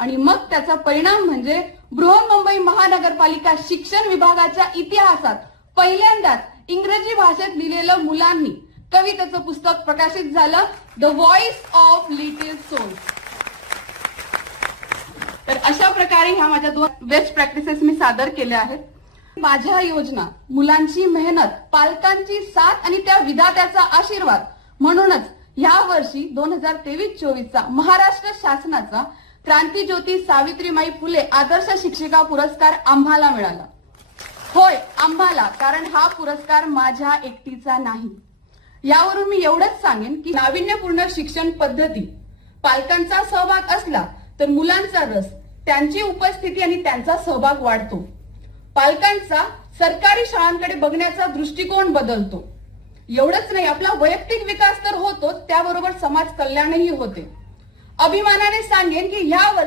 आणि मग त्याचा परिणाम म्हणजे बृहन्मुंबई महानगरपालिका शिक्षण विभागाच्या इतिहासात पहिल्यांदाच इंग्रजी भाषेत लिहिलेलं मुलांनी कवितेचं पुस्तक प्रकाशित झालं, the voice of little souls. तर अशा प्रकारे ह्या माझ्या 2 बेस्ट प्रॅक्टिसेस मी सादर केल्या आहेत. माझ्या योजना, मुलांची मेहनत, पालकांची साथ आणि त्या विधात्याचा आशीर्वाद म्हणूनच या वर्षी 2023-24चा महाराष्ट्र शासनाचा क्रांतीज्योती सावित्रीमाई फुले आदर्श शिक्षिका पुरस्कार आम्हाला मिळाला. होय, आम्हाला, कारण हा पुरस्कार माझ्या एकटीचा नाही. यावरून मी एवढंच सांगेन की नाविन्यपूर्ण शिक्षण पद्धती, पालकांचा सहभाग असला तर मुलांचा रस, त्यांची उपस्थिती आणि त्यांचा सहभाग वाढतो. पालकांचा सरकारी शाळांकडे बघण्याचा दृष्टिकोन बदलतो. एवढंच नाही, आपला वैयक्तिक विकास तर होतोच, त्याबरोबर समाज कल्याणही होते. अभिमानाने सांगेन की ह्या